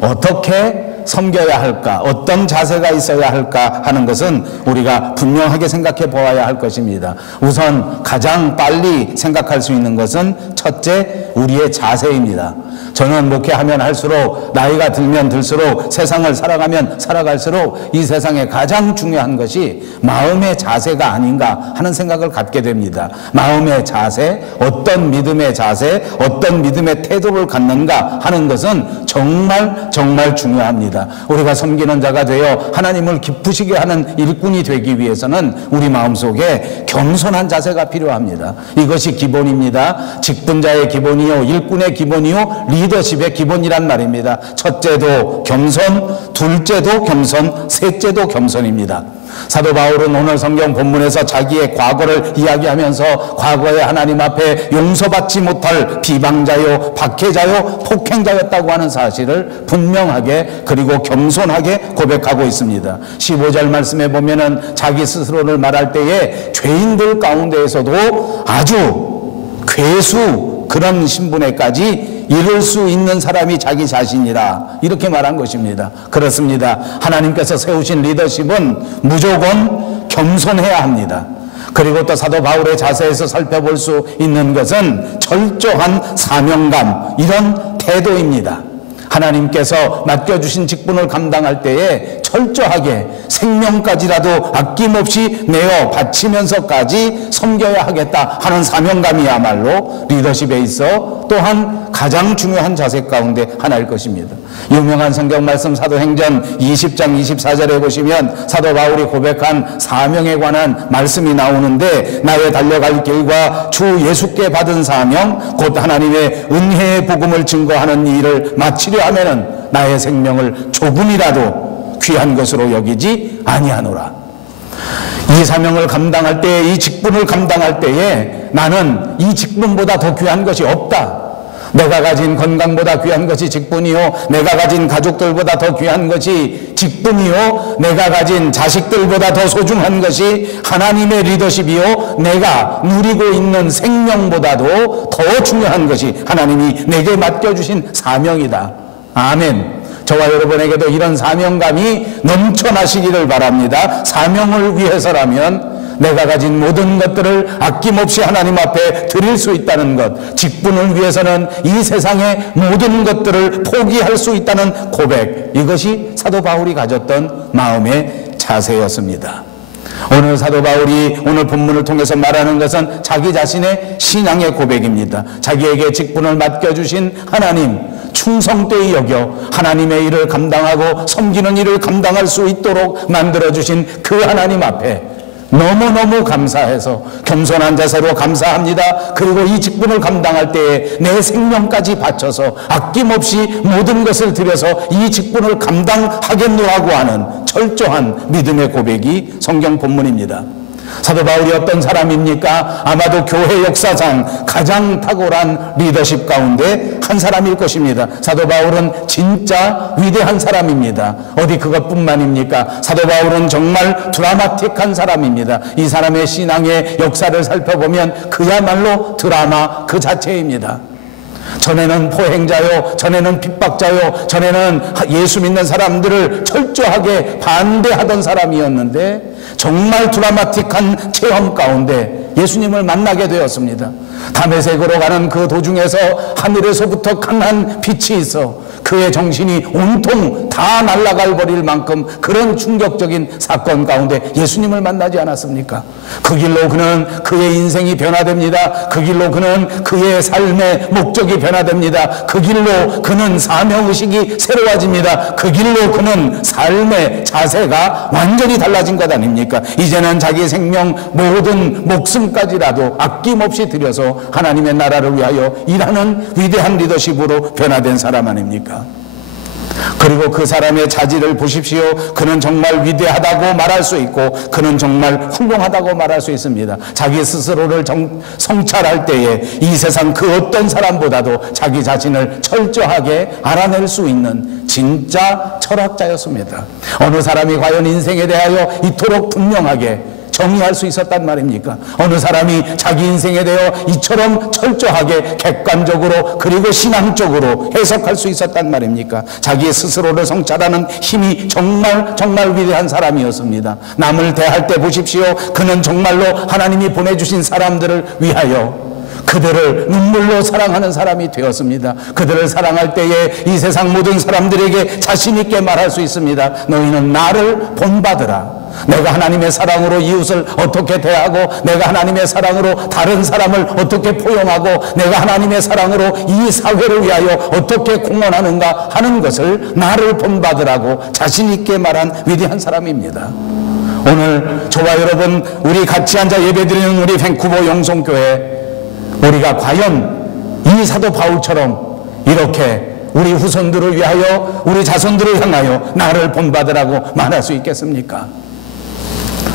어떻게 섬겨야 할까, 어떤 자세가 있어야 할까 하는 것은 우리가 분명하게 생각해 보아야 할 것입니다. 우선 가장 빨리 생각할 수 있는 것은 첫째, 우리의 자세입니다. 저는 목회하면 할수록, 나이가 들면 들수록, 세상을 살아가면 살아갈수록 이 세상에 가장 중요한 것이 마음의 자세가 아닌가 하는 생각을 갖게 됩니다. 마음의 자세, 어떤 믿음의 자세, 어떤 믿음의 태도를 갖는가 하는 것은 정말 중요합니다. 우리가 섬기는 자가 되어 하나님을 기쁘시게 하는 일꾼이 되기 위해서는 우리 마음속에 겸손한 자세가 필요합니다. 이것이 기본입니다. 직분자의 기본이요, 일꾼의 기본이요, 리더십의 기본이란 말입니다. 첫째도 겸손, 둘째도 겸손, 셋째도 겸손입니다. 사도 바울은 오늘 성경 본문에서 자기의 과거를 이야기하면서 과거에 하나님 앞에 용서받지 못할 비방자요, 박해자요, 폭행자였다고 하는 사실을 분명하게 그리고 겸손하게 고백하고 있습니다. 15절 말씀에 보면은 자기 스스로를 말할 때에 죄인들 가운데에서도 아주 괴수 그런 신분에까지 이룰 수 있는 사람이 자기 자신이라 이렇게 말한 것입니다. 그렇습니다. 하나님께서 세우신 리더십은 무조건 겸손해야 합니다. 그리고 또 사도 바울의 자세에서 살펴볼 수 있는 것은 철저한 사명감, 이런 태도입니다. 하나님께서 맡겨주신 직분을 감당할 때에 철저하게 생명까지라도 아낌없이 내어 바치면서까지 섬겨야 하겠다 하는 사명감이야말로 리더십에 있어 또한 가장 중요한 자세 가운데 하나일 것입니다. 유명한 성경 말씀 사도행전 20장 24절에 보시면 사도 바울이 고백한 사명에 관한 말씀이 나오는데, 나의 달려갈 길과 주 예수께 받은 사명 곧 하나님의 은혜의 복음을 증거하는 일을 마치려 하면은 나의 생명을 조금이라도 귀한 것으로 여기지 아니하노라. 이 사명을 감당할 때에, 이 직분을 감당할 때에 나는 이 직분보다 더 귀한 것이 없다. 내가 가진 건강보다 귀한 것이 직분이요, 내가 가진 가족들보다 더 귀한 것이 직분이요, 내가 가진 자식들보다 더 소중한 것이 하나님의 리더십이요, 내가 누리고 있는 생명보다도 더 중요한 것이 하나님이 내게 맡겨주신 사명이다. 아멘. 저와 여러분에게도 이런 사명감이 넘쳐나시기를 바랍니다. 사명을 위해서라면 내가 가진 모든 것들을 아낌없이 하나님 앞에 드릴 수 있다는 것, 직분을 위해서는 이 세상의 모든 것들을 포기할 수 있다는 고백, 이것이 사도 바울이 가졌던 마음의 자세였습니다. 오늘 사도 바울이 오늘 본문을 통해서 말하는 것은 자기 자신의 신앙의 고백입니다. 자기에게 직분을 맡겨주신 하나님, 충성되이 여겨 하나님의 일을 감당하고 섬기는 일을 감당할 수 있도록 만들어주신 그 하나님 앞에 너무너무 감사해서 겸손한 자세로 감사합니다. 그리고 이 직분을 감당할 때에 내 생명까지 바쳐서 아낌없이 모든 것을 들여서 이 직분을 감당하겠노라고 하는 철저한 믿음의 고백이 성경 본문입니다. 사도 바울이 어떤 사람입니까? 아마도 교회 역사상 가장 탁월한 리더십 가운데 한 사람일 것입니다. 사도 바울은 진짜 위대한 사람입니다. 어디 그것뿐만입니까? 사도 바울은 정말 드라마틱한 사람입니다. 이 사람의 신앙의 역사를 살펴보면 그야말로 드라마 그 자체입니다. 전에는 포행자요, 전에는 핍박자요, 전에는 예수 믿는 사람들을 철저하게 반대하던 사람이었는데 정말 드라마틱한 체험 가운데 예수님을 만나게 되었습니다. 다메섹으로 가는 그 도중에서 하늘에서부터 강한 빛이 있어 그의 정신이 온통 다 날아갈 버릴 만큼 그런 충격적인 사건 가운데 예수님을 만나지 않았습니까? 그 길로 그는 그의 인생이 변화됩니다. 그 길로 그는 그의 삶의 목적이 변화됩니다. 그 길로 그는 사명의식이 새로워집니다. 그 길로 그는 삶의 자세가 완전히 달라진 것 아닙니까? 이제는 자기 생명 모든 목숨까지라도 아낌없이 들여서 하나님의 나라를 위하여 일하는 위대한 리더십으로 변화된 사람 아닙니까? 그리고 그 사람의 자질을 보십시오. 그는 정말 위대하다고 말할 수 있고 그는 정말 훌륭하다고 말할 수 있습니다. 자기 스스로를 성찰할 때에 이 세상 그 어떤 사람보다도 자기 자신을 철저하게 알아낼 수 있는 진짜 철학자였습니다. 어느 사람이 과연 인생에 대하여 이토록 분명하게 정의할 수 있었단 말입니까? 어느 사람이 자기 인생에 대해 이처럼 철저하게 객관적으로 그리고 신앙적으로 해석할 수 있었단 말입니까? 자기 스스로를 성찰하는 힘이 정말 위대한 사람이었습니다. 남을 대할 때 보십시오. 그는 정말로 하나님이 보내주신 사람들을 위하여 그들을 눈물로 사랑하는 사람이 되었습니다. 그들을 사랑할 때에 이 세상 모든 사람들에게 자신 있게 말할 수 있습니다. 너희는 나를 본받으라. 내가 하나님의 사랑으로 이웃을 어떻게 대하고, 내가 하나님의 사랑으로 다른 사람을 어떻게 포용하고, 내가 하나님의 사랑으로 이 사회를 위하여 어떻게 공헌하는가 하는 것을 나를 본받으라고 자신 있게 말한 위대한 사람입니다. 오늘 저와 여러분, 우리 같이 앉아 예배드리는 우리 밴쿠버 영성교회, 우리가 과연 이 사도 바울처럼 이렇게 우리 후손들을 위하여, 우리 자손들을 향하여 나를 본받으라고 말할 수 있겠습니까?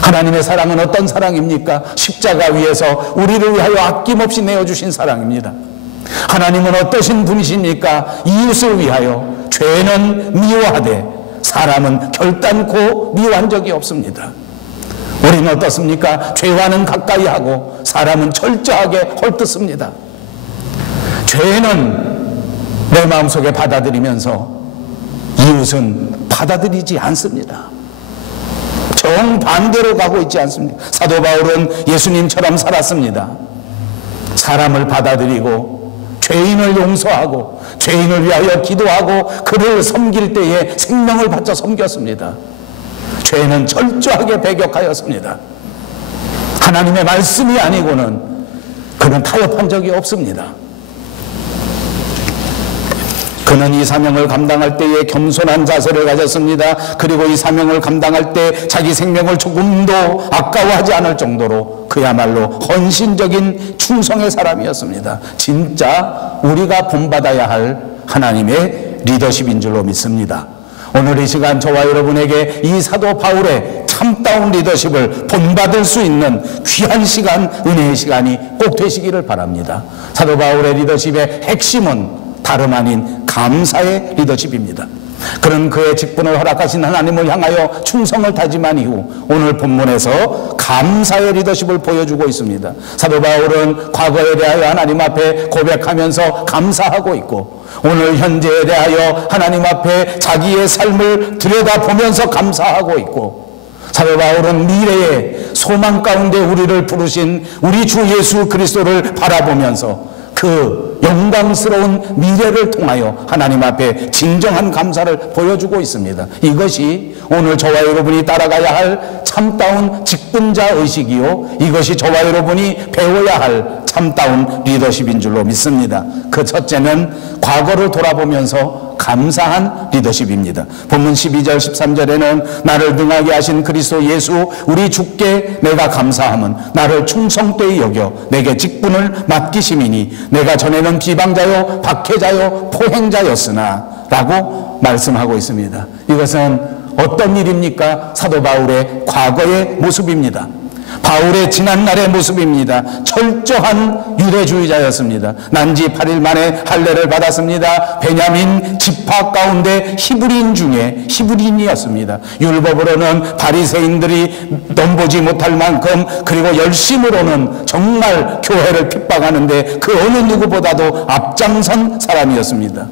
하나님의 사랑은 어떤 사랑입니까? 십자가 위에서 우리를 위하여 아낌없이 내어주신 사랑입니다. 하나님은 어떠신 분이십니까? 이웃을 위하여 죄는 미워하되 사람은 결단코 미워한 적이 없습니다. 우리는 어떻습니까? 죄와는 가까이 하고 사람은 철저하게 헐뜯습니다. 죄는 내 마음속에 받아들이면서 이웃은 받아들이지 않습니다. 정반대로 가고 있지 않습니까? 사도 바울은 예수님처럼 살았습니다. 사람을 받아들이고 죄인을 용서하고 죄인을 위하여 기도하고 그를 섬길 때에 생명을 바쳐 섬겼습니다. 죄는 철저하게 배격하였습니다. 하나님의 말씀이 아니고는 그는 타협한 적이 없습니다. 그는 이 사명을 감당할 때에 겸손한 자세를 가졌습니다. 그리고 이 사명을 감당할 때 자기 생명을 조금도 아까워하지 않을 정도로 그야말로 헌신적인 충성의 사람이었습니다. 진짜 우리가 본받아야 할 하나님의 리더십인 줄로 믿습니다. 오늘 이 시간 저와 여러분에게 이 사도 바울의 참다운 리더십을 본받을 수 있는 귀한 시간, 은혜의 시간이 꼭 되시기를 바랍니다. 사도 바울의 리더십의 핵심은 다름 아닌 감사의 리더십입니다. 그는 그의 직분을 허락하신 하나님을 향하여 충성을 다짐한 이후 오늘 본문에서 감사의 리더십을 보여주고 있습니다. 사도 바울은 과거에 대하여 하나님 앞에 고백하면서 감사하고 있고, 오늘 현재에 대하여 하나님 앞에 자기의 삶을 들여다보면서 감사하고 있고, 사도 바울은 미래의 소망 가운데 우리를 부르신 우리 주 예수 그리스도를 바라보면서 그 영광스러운 미래를 통하여 하나님 앞에 진정한 감사를 보여주고 있습니다. 이것이 오늘 저와 여러분이 따라가야 할 참다운 직분자 의식이요, 이것이 저와 여러분이 배워야 할 참다운 리더십인 줄로 믿습니다. 그 첫째는 과거를 돌아보면서 감사한 리더십입니다. 본문 12절 13절에는 나를 등하게 하신 그리스도 예수 우리 주께 내가 감사함은 나를 충성되이 여겨 내게 직분을 맡기심이니 내가 전에는 비방자요 박해자요 포행자였으나 라고 말씀하고 있습니다. 이것은 어떤 일입니까? 사도 바울의 과거의 모습입니다. 바울의 지난날의 모습입니다. 철저한 유대주의자였습니다. 난지 8일 만에 할례를 받았습니다. 베냐민 지파 가운데 히브리인 중에 히브리인이었습니다. 율법으로는 바리새인들이 넘보지 못할 만큼, 그리고 열심으로는 정말 교회를 핍박하는데 그 어느 누구보다도 앞장선 사람이었습니다.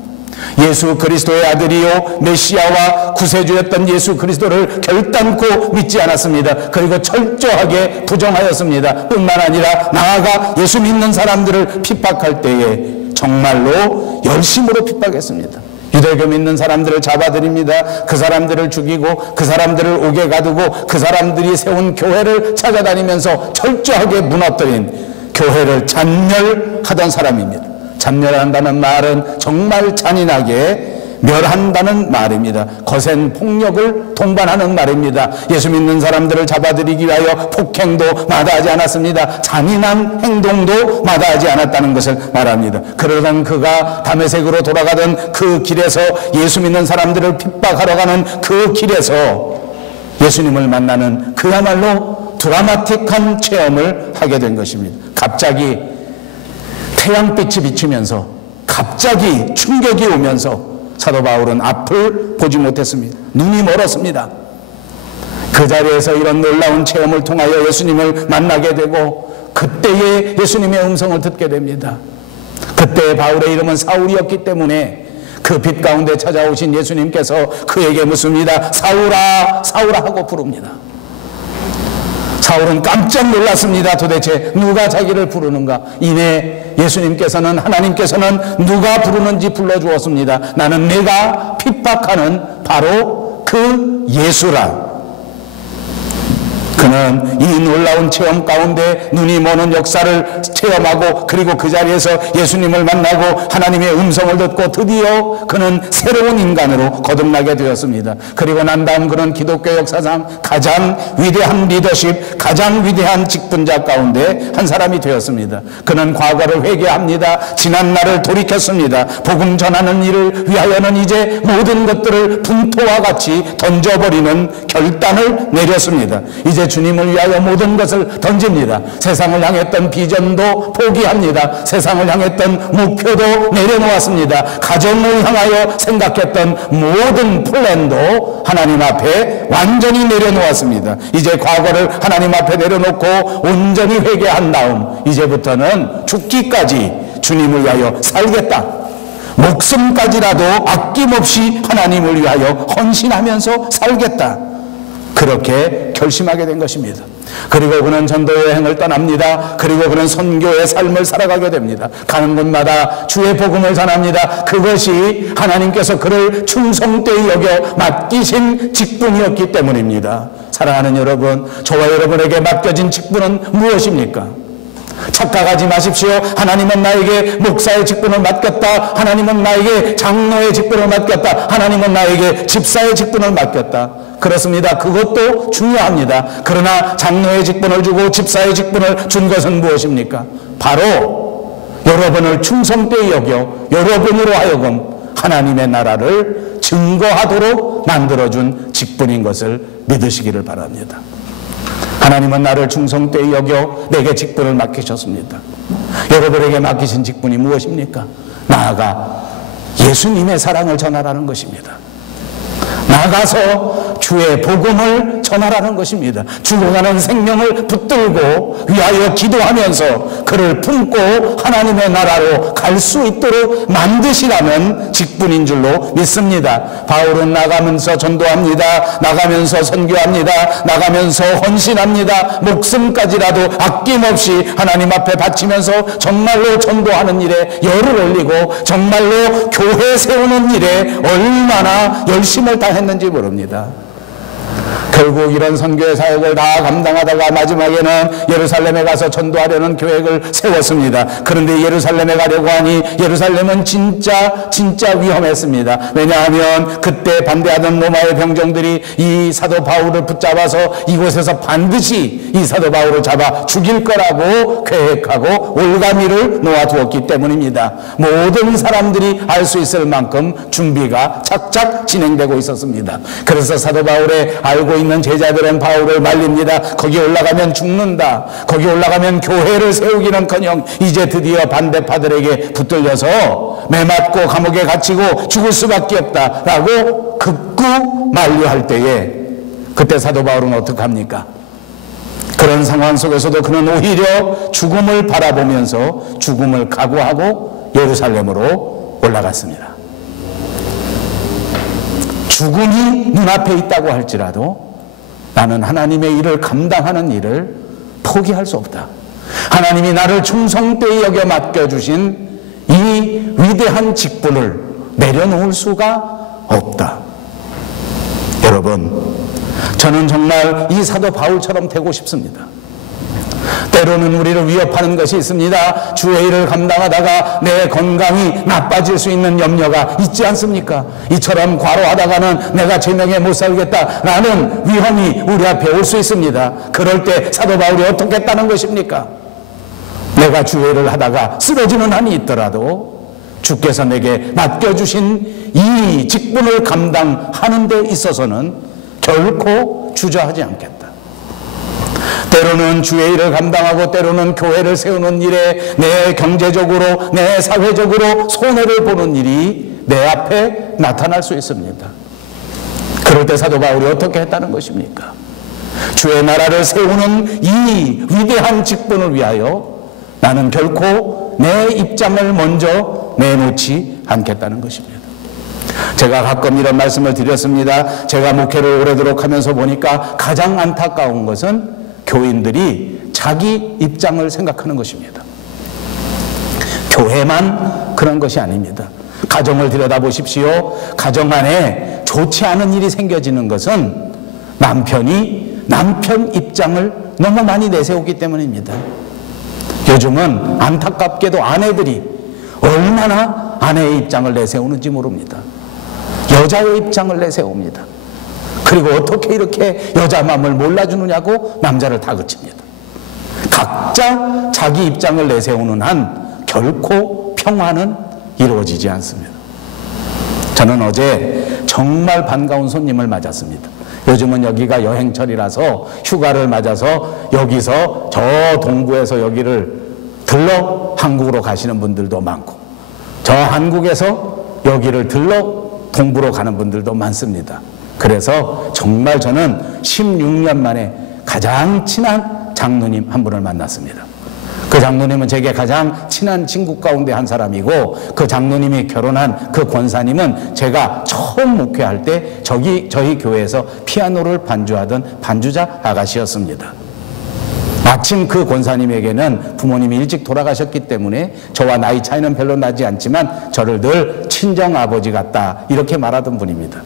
예수 그리스도의 아들이요 메시아와 구세주였던 예수 그리스도를 결단코 믿지 않았습니다. 그리고 철저하게 부정하였습니다. 뿐만 아니라 나아가 예수 믿는 사람들을 핍박할 때에 정말로 열심으로 핍박했습니다. 유대교 믿는 사람들을 잡아들입니다. 그 사람들을 죽이고 그 사람들을 옥에 가두고 그 사람들이 세운 교회를 찾아다니면서 철저하게 무너뜨린 교회를 잔멸하던 사람입니다. 잔멸한다는 말은 정말 잔인하게 멸한다는 말입니다. 거센 폭력을 동반하는 말입니다. 예수 믿는 사람들을 잡아들이기 위하여 폭행도 마다하지 않았습니다. 잔인한 행동도 마다하지 않았다는 것을 말합니다. 그러던 그가 다메섹으로 돌아가던 그 길에서, 예수 믿는 사람들을 핍박하러 가는 그 길에서 예수님을 만나는 그야말로 드라마틱한 체험을 하게 된 것입니다. 갑자기 태양빛이 비치면서, 갑자기 충격이 오면서 사도 바울은 앞을 보지 못했습니다. 눈이 멀었습니다. 그 그 자리에서 이런 놀라운 체험을 통하여 예수님을 만나게 되고 그때에 예수님의 음성을 듣게 됩니다. 그때 바울의 이름은 사울이었기 때문에 그 빛 가운데 찾아오신 예수님께서 그에게 묻습니다. 사울아, 사울아 하고 부릅니다. 사울은 깜짝 놀랐습니다. 도대체 누가 자기를 부르는가? 이내 예수님께서는, 하나님께서는 누가 부르는지 불러주었습니다. 나는 내가 핍박하는 바로 그 예수라. 그는 이 놀라운 체험 가운데 눈이 머는 역사를 체험하고 그리고 그 자리에서 예수님을 만나고 하나님의 음성을 듣고 드디어 그는 새로운 인간으로 거듭나게 되었습니다. 그리고 난 다음 그는 기독교 역사상 가장 위대한 리더십, 가장 위대한 직분자 가운데 한 사람이 되었습니다. 그는 과거를 회개합니다. 지난 날을 돌이켰습니다. 복음 전하는 일을 위하여는 이제 모든 것들을 분토와 같이 던져버리는 결단을 내렸습니다. 이제 주님을 위하여 모든 것을 던집니다. 세상을 향했던 비전도 포기합니다. 세상을 향했던 목표도 내려놓았습니다. 가정을 향하여 생각했던 모든 플랜도 하나님 앞에 완전히 내려놓았습니다. 이제 과거를 하나님 앞에 내려놓고 온전히 회개한 다음 이제부터는 죽기까지 주님을 위하여 살겠다. 목숨까지라도 아낌없이 하나님을 위하여 헌신하면서 살겠다. 그렇게 결심하게 된 것입니다. 그리고 그는 전도 여행을 떠납니다. 그리고 그는 선교의 삶을 살아가게 됩니다. 가는 곳마다 주의 복음을 전합니다. 그것이 하나님께서 그를 충성되이 여겨 맡기신 직분이었기 때문입니다. 사랑하는 여러분, 저와 여러분에게 맡겨진 직분은 무엇입니까? 착각하지 마십시오. 하나님은 나에게 목사의 직분을 맡겼다. 하나님은 나에게 장로의 직분을 맡겼다. 하나님은 나에게 집사의 직분을 맡겼다. 그렇습니다. 그것도 중요합니다. 그러나 장로의 직분을 주고 집사의 직분을 준 것은 무엇입니까? 바로 여러분을 충성되이 여겨 여러분으로 하여금 하나님의 나라를 증거하도록 만들어준 직분인 것을 믿으시기를 바랍니다. 하나님은 나를 충성되이 여겨 내게 직분을 맡기셨습니다. 여러분에게 맡기신 직분이 무엇입니까? 나아가 예수님의 사랑을 전하라는 것입니다. 나가서 주의 복음을 전하라는 것입니다. 죽어가는 생명을 붙들고 위하여 기도하면서 그를 품고 하나님의 나라로 갈 수 있도록 만드시라는 직분인 줄로 믿습니다. 바울은 나가면서 전도합니다. 나가면서 선교합니다. 나가면서 헌신합니다. 목숨까지라도 아낌없이 하나님 앞에 바치면서 정말로 전도하는 일에 열을 올리고 정말로 교회 세우는 일에 얼마나 열심을 다했는지 모릅니다. 결국 이런 선교의 사역을 다 감당하다가 마지막에는 예루살렘에 가서 전도하려는 계획을 세웠습니다. 그런데 예루살렘에 가려고 하니 예루살렘은 진짜 위험했습니다. 왜냐하면 그때 반대하던 로마의 병정들이 이 사도 바울을 붙잡아서 이곳에서 반드시 이 사도 바울을 잡아 죽일 거라고 계획하고 올가미를 놓아두었기 때문입니다. 모든 사람들이 알 수 있을 만큼 준비가 착착 진행되고 있었습니다. 그래서 사도 바울의 알고 있는 제자들은 바울을 말립니다. 거기 올라가면 죽는다. 거기 올라가면 교회를 세우기는커녕 이제 드디어 반대파들에게 붙들려서 매맞고 감옥에 갇히고 죽을 수밖에 없다라고 극구 만류할 때에 그때 사도 바울은 어떡합니까? 그런 상황 속에서도 그는 오히려 죽음을 바라보면서 죽음을 각오하고 예루살렘으로 올라갔습니다. 죽음이 눈앞에 있다고 할지라도 나는 하나님의 일을 감당하는 일을 포기할 수 없다. 하나님이 나를 충성되이 여겨 맡겨주신 이 위대한 직분을 내려놓을 수가 없다. 여러분, 저는 정말 이 사도 바울처럼 되고 싶습니다. 때로는 우리를 위협하는 것이 있습니다. 주의 일을 감당하다가 내 건강이 나빠질 수 있는 염려가 있지 않습니까? 이처럼 과로하다가는 내가 제명에 못 살겠다라는 위험이 우리 앞에 올 수 있습니다. 그럴 때 사도 바울이 어떻게 했다는 것입니까? 내가 주의 일을 하다가 쓰러지는 한이 있더라도 주께서 내게 맡겨주신 이 직분을 감당하는 데 있어서는 결코 주저하지 않겠다. 때로는 주의 일을 감당하고 때로는 교회를 세우는 일에 내 경제적으로 내 사회적으로 손해를 보는 일이 내 앞에 나타날 수 있습니다. 그럴 때 사도 바울이 어떻게 했다는 것입니까? 주의 나라를 세우는 이 위대한 직분을 위하여 나는 결코 내 입장을 먼저 내놓지 않겠다는 것입니다. 제가 가끔 이런 말씀을 드렸습니다. 제가 목회를 오래도록 하면서 보니까 가장 안타까운 것은 교인들이 자기 입장을 생각하는 것입니다. 교회만 그런 것이 아닙니다. 가정을 들여다보십시오. 가정 안에 좋지 않은 일이 생겨지는 것은 남편이 남편 입장을 너무 많이 내세우기 때문입니다. 요즘은 안타깝게도 아내들이 얼마나 아내의 입장을 내세우는지 모릅니다. 여자의 입장을 내세웁니다. 그리고 어떻게 이렇게 여자 마음을 몰라주느냐고 남자를 다그칩니다. 각자 자기 입장을 내세우는 한 결코 평화는 이루어지지 않습니다. 저는 어제 정말 반가운 손님을 맞았습니다. 요즘은 여기가 여행철이라서 휴가를 맞아서 여기서 저 동부에서 여기를 들러 한국으로 가시는 분들도 많고, 저 한국에서 여기를 들러 동부로 가는 분들도 많습니다. 그래서 정말 저는 16년 만에 가장 친한 장로님 한 분을 만났습니다. 그 장로님은 제게 가장 친한 친구 가운데 한 사람이고, 그 장로님이 결혼한 그 권사님은 제가 처음 목회할 때 저희 교회에서 피아노를 반주하던 반주자 아가씨였습니다. 마침 그 권사님에게는 부모님이 일찍 돌아가셨기 때문에 저와 나이 차이는 별로 나지 않지만 저를 늘 친정아버지 같다 이렇게 말하던 분입니다.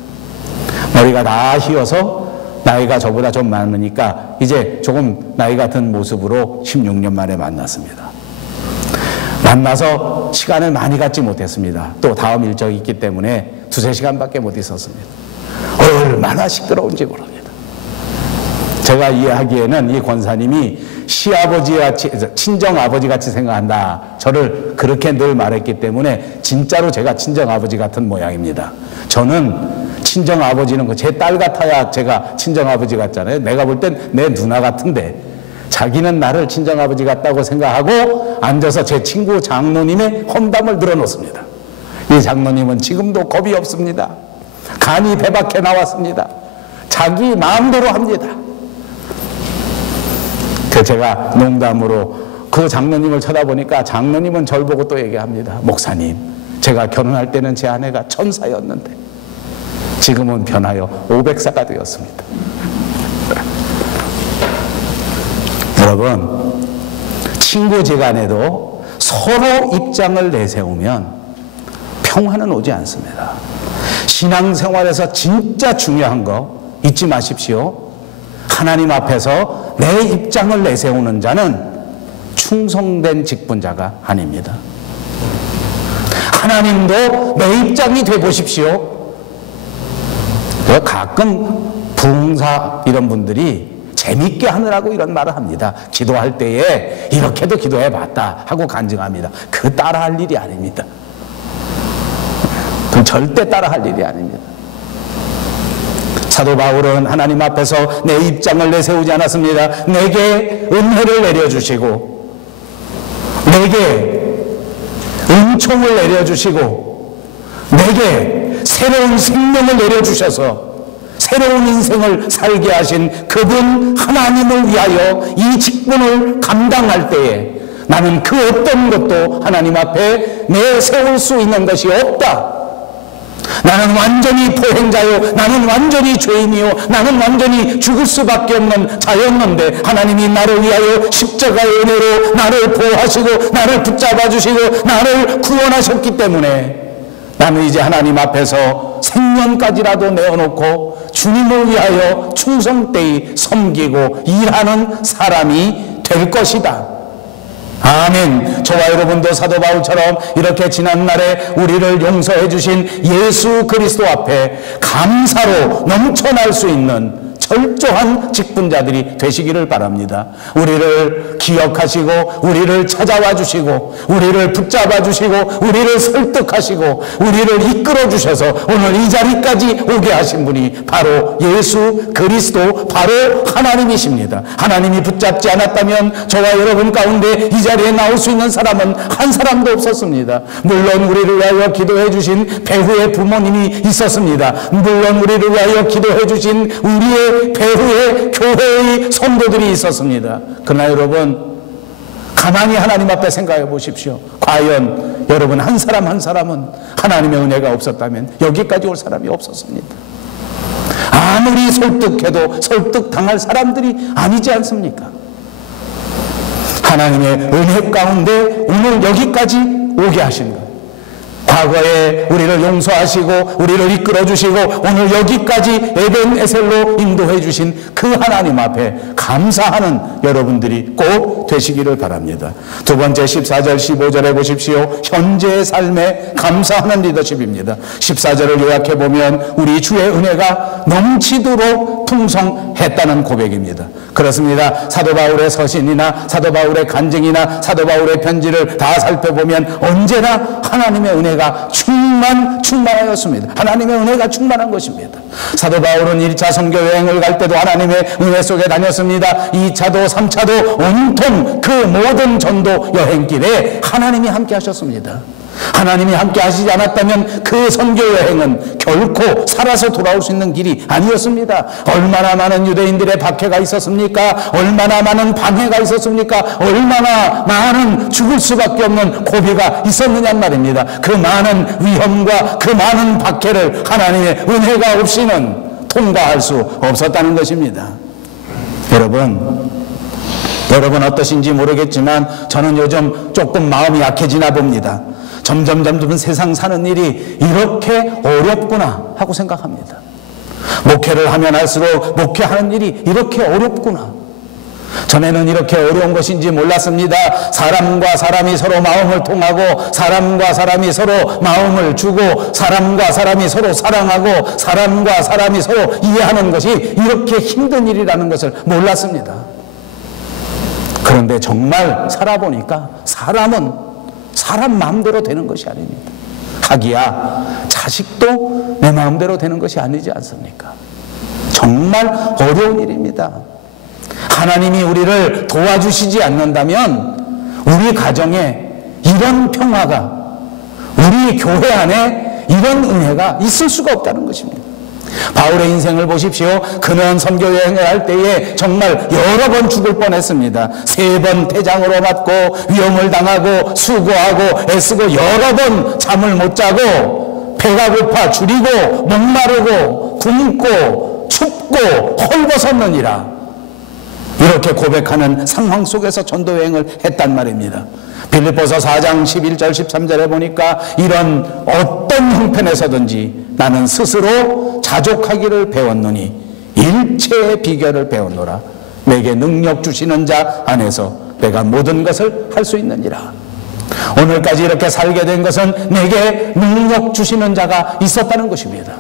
머리가 다 휘어서 나이가 저보다 좀 많으니까 이제 조금 나이가 든 모습으로 16년 만에 만났습니다. 만나서 시간을 많이 갖지 못했습니다. 또 다음 일정이 있기 때문에 2-3시간밖에 못 있었습니다. 얼마나 시끄러운지 모릅니다. 제가 이해하기에는 이 권사님이 시아버지같이, 친정아버지같이 생각한다, 저를 그렇게 늘 말했기 때문에 진짜로 제가 친정아버지 같은 모양입니다. 저는 친정아버지는 제 딸 같아야 제가 친정아버지 같잖아요. 내가 볼 땐 내 누나 같은데 자기는 나를 친정아버지 같다고 생각하고 앉아서 제 친구 장로님의 험담을 들어놓습니다. 이 장로님은 지금도 겁이 없습니다. 간이 배 밖에 나왔습니다. 자기 마음대로 합니다. 제가 농담으로 그 장로님을 쳐다보니까 장로님은 절 보고 또 얘기합니다. 목사님, 제가 결혼할 때는 제 아내가 1000사였는데 지금은 변하여 500사가 되었습니다. 여러분, 친구지간에도 서로 입장을 내세우면 평화는 오지 않습니다. 신앙생활에서 진짜 중요한 거 잊지 마십시오. 하나님 앞에서 내 입장을 내세우는 자는 충성된 직분자가 아닙니다. 하나님도 내 입장이 되보십시오. 가끔 부흥사 이런 분들이 재밌게 하느라고 이런 말을 합니다. 기도할 때에 이렇게도 기도해 봤다 하고 간증합니다. 그 따라할 일이 아닙니다. 그 절대 따라할 일이 아닙니다. 사도 바울은 하나님 앞에서 내 입장을 내세우지 않았습니다. 내게 은혜를 내려주시고, 내게 은총을 내려주시고, 내게 새로운 생명을 내려주셔서 새로운 인생을 살게 하신 그분 하나님을 위하여 이 직분을 감당할 때에 나는 그 어떤 것도 하나님 앞에 내세울 수 있는 것이 없다. 나는 완전히 포행자요, 나는 완전히 죄인이요, 나는 완전히 죽을 수밖에 없는 자였는데 하나님이 나를 위하여 십자가의 은혜로 나를 보호하시고 나를 붙잡아 주시고 나를 구원하셨기 때문에 나는 이제 하나님 앞에서 생명까지라도 내어놓고 주님을 위하여 충성되이 섬기고 일하는 사람이 될 것이다. 아멘. 저와 여러분도 사도 바울처럼 이렇게 지난날에 우리를 용서해 주신 예수 그리스도 앞에 감사로 넘쳐날 수 있는 철저한 직분자들이 되시기를 바랍니다. 우리를 기억하시고 우리를 찾아와 주시고 우리를 붙잡아 주시고 우리를 설득하시고 우리를 이끌어 주셔서 오늘 이 자리까지 오게 하신 분이 바로 예수 그리스도, 바로 하나님이십니다. 하나님이 붙잡지 않았다면 저와 여러분 가운데 이 자리에 나올 수 있는 사람은 한 사람도 없었습니다. 물론 우리를 위하여 기도해 주신 배후의 부모님이 있었습니다. 물론 우리를 위하여 기도해 주신 우리의 위에 배후에 교회의 성도들이 있었습니다. 그러나 여러분, 가만히 하나님 앞에 생각해 보십시오. 과연 여러분 한 사람 한 사람은 하나님의 은혜가 없었다면 여기까지 올 사람이 없었습니다. 아무리 설득해도 설득당할 사람들이 아니지 않습니까? 하나님의 은혜 가운데 오늘 여기까지 오게 하신 것, 과거에 우리를 용서하시고 우리를 이끌어주시고 오늘 여기까지 에벤에셀로 인도해 주신 그 하나님 앞에 감사하는 여러분들이 꼭 되시기를 바랍니다. 두 번째 14절 15절에 보십시오. 현재의 삶에 감사하는 리더십입니다. 14절을 요약해 보면 우리 주의 은혜가 넘치도록 풍성했다는 고백입니다. 그렇습니다. 사도 바울의 서신이나 사도 바울의 간증이나 사도 바울의 편지를 다 살펴보면 언제나 하나님의 은혜가 충만하였습니다. 하나님의 은혜가 충만한 것입니다. 사도 바울은 1차 선교 여행을 갈 때도 하나님의 은혜 속에 다녔습니다. 2차도 3차도 온통 그 모든 전도 여행길에 하나님이 함께 하셨습니다. 하나님이 함께 하시지 않았다면 그 선교 여행은 결코 살아서 돌아올 수 있는 길이 아니었습니다. 얼마나 많은 유대인들의 박해가 있었습니까? 얼마나 많은 방해가 있었습니까? 얼마나 많은 죽을 수밖에 없는 고비가 있었느냐는 말입니다. 그 많은 위험과 그 많은 박해를 하나님의 은혜가 없이는 통과할 수 없었다는 것입니다. 여러분 어떠신지 모르겠지만 저는 요즘 조금 마음이 약해지나 봅니다. 점점 세상 사는 일이 이렇게 어렵구나 하고 생각합니다. 목회를 하면 할수록 목회하는 일이 이렇게 어렵구나. 전에는 이렇게 어려운 것인지 몰랐습니다. 사람과 사람이 서로 마음을 통하고 사람과 사람이 서로 마음을 주고 사람과 사람이 서로 사랑하고 사람과 사람이 서로 이해하는 것이 이렇게 힘든 일이라는 것을 몰랐습니다. 그런데 정말 살아보니까 사람은 사람 마음대로 되는 것이 아닙니다. 하기야 자식도 내 마음대로 되는 것이 아니지 않습니까? 정말 어려운 일입니다. 하나님이 우리를 도와주시지 않는다면 우리 가정에 이런 평화가, 우리 교회 안에 이런 은혜가 있을 수가 없다는 것입니다. 바울의 인생을 보십시오. 그는 선교 여행을 할 때에 정말 여러 번 죽을 뻔했습니다. 3번 태장으로 맞고 위험을 당하고 수고하고 애쓰고 여러 번 잠을 못 자고 배가 고파 줄이고 목마르고 굶고 춥고 헐벗었느니라. 이렇게 고백하는 상황 속에서 전도 여행을 했단 말입니다. 빌립보서 4장 11절 13절에 보니까 이런 어떤 형편에서든지 나는 스스로 자족하기를 배웠노니 일체의 비결을 배웠노라. 내게 능력 주시는 자 안에서 내가 모든 것을 할 수 있느니라. 오늘까지 이렇게 살게 된 것은 내게 능력 주시는 자가 있었다는 것입니다.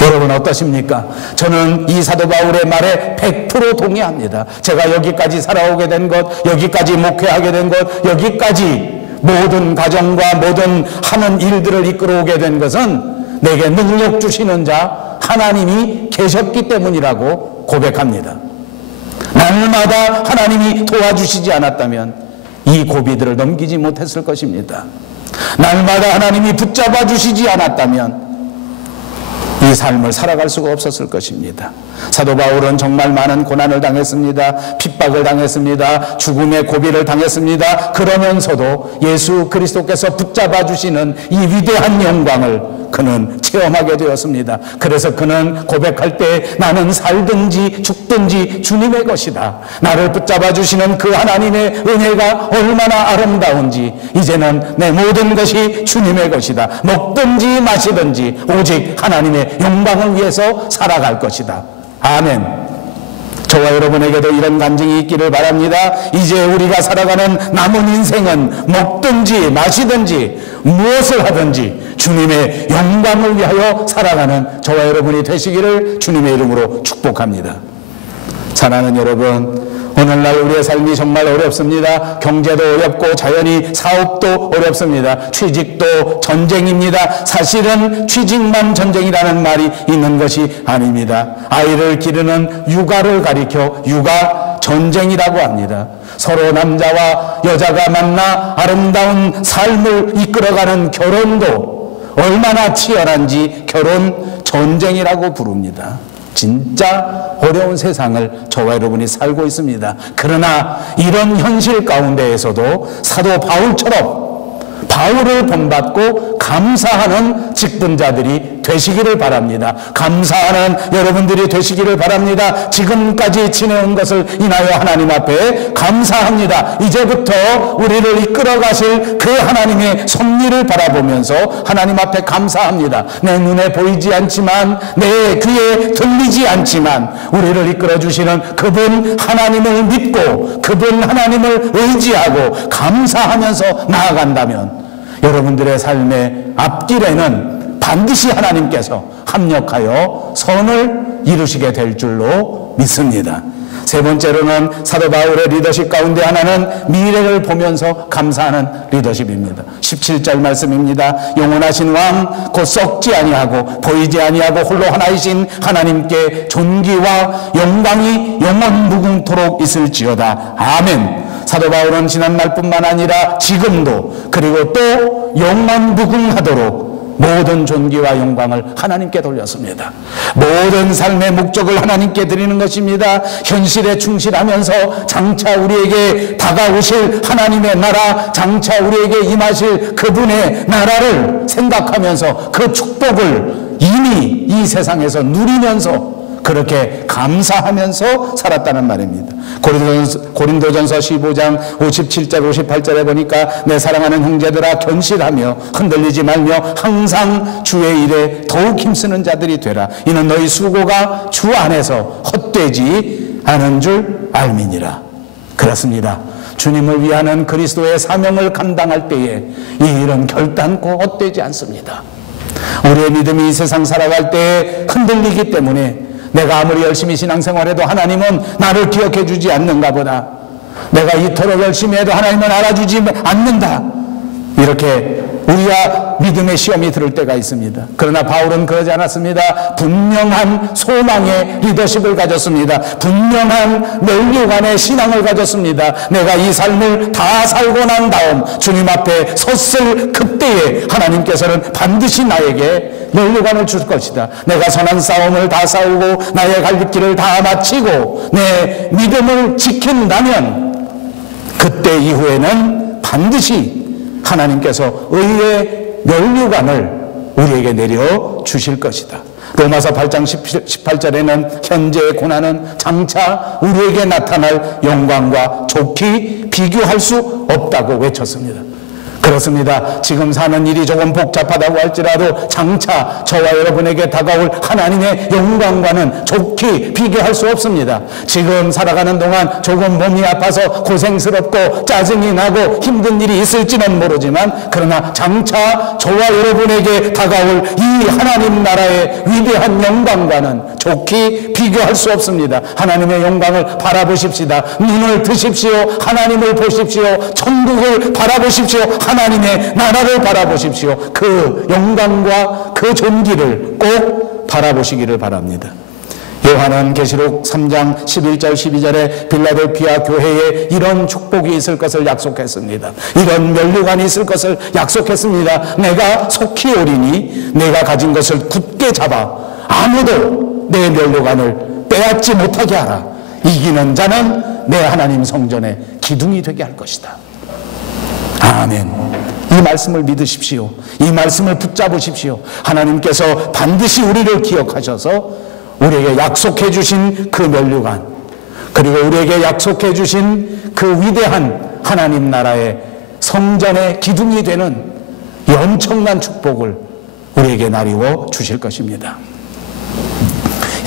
여러분 어떠십니까? 저는 이 사도 바울의 말에 100% 동의합니다. 제가 여기까지 살아오게 된 것, 여기까지 목회하게 된 것, 여기까지 모든 가정과 모든 하는 일들을 이끌어오게 된 것은 내게 능력 주시는 자 하나님이 계셨기 때문이라고 고백합니다. 날마다 하나님이 도와주시지 않았다면 이 고비들을 넘기지 못했을 것입니다. 날마다 하나님이 붙잡아 주시지 않았다면 이 삶을 살아갈 수가 없었을 것입니다. 사도 바울은 정말 많은 고난을 당했습니다. 핍박을 당했습니다. 죽음의 고비를 당했습니다. 그러면서도 예수 그리스도께서 붙잡아 주시는 이 위대한 영광을 그는 체험하게 되었습니다. 그래서 그는 고백할 때 나는 살든지 죽든지 주님의 것이다. 나를 붙잡아 주시는 그 하나님의 은혜가 얼마나 아름다운지 이제는 내 모든 것이 주님의 것이다. 먹든지 마시든지 오직 하나님의 영광을 위해서 살아갈 것이다. 아멘. 저와 여러분에게도 이런 간증이 있기를 바랍니다. 이제 우리가 살아가는 남은 인생은 먹든지 마시든지 무엇을 하든지 주님의 영광을 위하여 살아가는 저와 여러분이 되시기를 주님의 이름으로 축복합니다. 사랑하는 여러분, 오늘날 우리의 삶이 정말 어렵습니다. 경제도 어렵고 자연히 사업도 어렵습니다. 취직도 전쟁입니다. 사실은 취직만 전쟁이라는 말이 있는 것이 아닙니다. 아이를 기르는 육아를 가리켜 육아 전쟁이라고 합니다. 서로 남자와 여자가 만나 아름다운 삶을 이끌어가는 결혼도 얼마나 치열한지 결혼 전쟁이라고 부릅니다. 진짜 어려운 세상을 저와 여러분이 살고 있습니다. 그러나 이런 현실 가운데에서도 사도 바울처럼 바울을 본받고 감사하는 직분자들이 되시기를 바랍니다. 감사하는 여러분들이 되시기를 바랍니다. 지금까지 지내온 것을 인하여 하나님 앞에 감사합니다. 이제부터 우리를 이끌어 가실 그 하나님의 섭리를 바라보면서 하나님 앞에 감사합니다. 내 눈에 보이지 않지만, 내 귀에 들리지 않지만 우리를 이끌어 주시는 그분 하나님을 믿고 그분 하나님을 의지하고 감사하면서 나아간다면 여러분들의 삶의 앞길에는 반드시 하나님께서 합력하여 선을 이루시게 될 줄로 믿습니다. 세 번째로는 사도 바울의 리더십 가운데 하나는 미래를 보면서 감사하는 리더십입니다. 17절 말씀입니다. 영원하신 왕 곧 썩지 아니하고 보이지 아니하고 홀로 하나이신 하나님께 존귀와 영광이 영원 무궁토록 있을지어다. 아멘. 사도 바울은 지난날뿐만 아니라 지금도 그리고 또 영원 무궁하도록 모든 존귀와 영광을 하나님께 돌렸습니다. 모든 삶의 목적을 하나님께 드리는 것입니다. 현실에 충실하면서 장차 우리에게 다가오실 하나님의 나라, 장차 우리에게 임하실 그분의 나라를 생각하면서 그 축복을 이미 이 세상에서 누리면서 그렇게 감사하면서 살았다는 말입니다. 고린도전서 15장 57절 58절에 보니까 내 사랑하는 형제들아 견실하며 흔들리지 말며 항상 주의 일에 더욱 힘쓰는 자들이 되라. 이는 너희 수고가 주 안에서 헛되지 않은 줄 알미니라. 그렇습니다. 주님을 위하는 그리스도의 사명을 감당할 때에 이 일은 결단코 헛되지 않습니다. 우리의 믿음이 이 세상 살아갈 때에 흔들리기 때문에 내가 아무리 열심히 신앙생활해도 하나님은 나를 기억해 주지 않는가 보다. 내가 이토록 열심히 해도 하나님은 알아주지 않는다. 이렇게 우리가 믿음의 시험이 들을 때가 있습니다. 그러나 바울은 그러지 않았습니다. 분명한 소망의 리더십을 가졌습니다. 분명한 면류관의 신앙을 가졌습니다. 내가 이 삶을 다 살고 난 다음 주님 앞에 섰을 그때에 하나님께서는 반드시 나에게 면류관을 줄 것이다. 내가 선한 싸움을 다 싸우고 나의 갈 길을 다 마치고 내 믿음을 지킨다면 그때 이후에는 반드시 하나님께서 의의 면류관을 우리에게 내려 주실 것이다. 로마서 8장 18절에는 현재의 고난은 장차 우리에게 나타날 영광과 좋게 비교할 수 없다고 외쳤습니다. 그렇습니다. 지금 사는 일이 조금 복잡하다고 할지라도 장차 저와 여러분에게 다가올 하나님의 영광과는 좋게 비교할 수 없습니다. 지금 살아가는 동안 조금 몸이 아파서 고생스럽고 짜증이 나고 힘든 일이 있을지는 모르지만 그러나 장차 저와 여러분에게 다가올 이 하나님 나라의 위대한 영광과는 좋게 비교할 수 없습니다. 하나님의 영광을 바라보십시다. 눈을 드십시오. 하나님을 보십시오. 천국을 바라보십시오. 하나님의 나라를 바라보십시오. 그 영광과 그 존귀를 꼭 바라보시기를 바랍니다. 요한은 계시록 3장 11절 12절에 빌라델피아 교회에 이런 축복이 있을 것을 약속했습니다. 이런 면류관이 있을 것을 약속했습니다. 내가 속히 오리니 내가 가진 것을 굳게 잡아 아무도 내 면류관을 빼앗지 못하게 하라. 이기는 자는 내 하나님 성전의 기둥이 되게 할 것이다. 아멘. 이 말씀을 믿으십시오. 이 말씀을 붙잡으십시오. 하나님께서 반드시 우리를 기억하셔서 우리에게 약속해 주신 그 면류관, 그리고 우리에게 약속해 주신 그 위대한 하나님 나라의 성전의 기둥이 되는 이 엄청난 축복을 우리에게 나리워 주실 것입니다.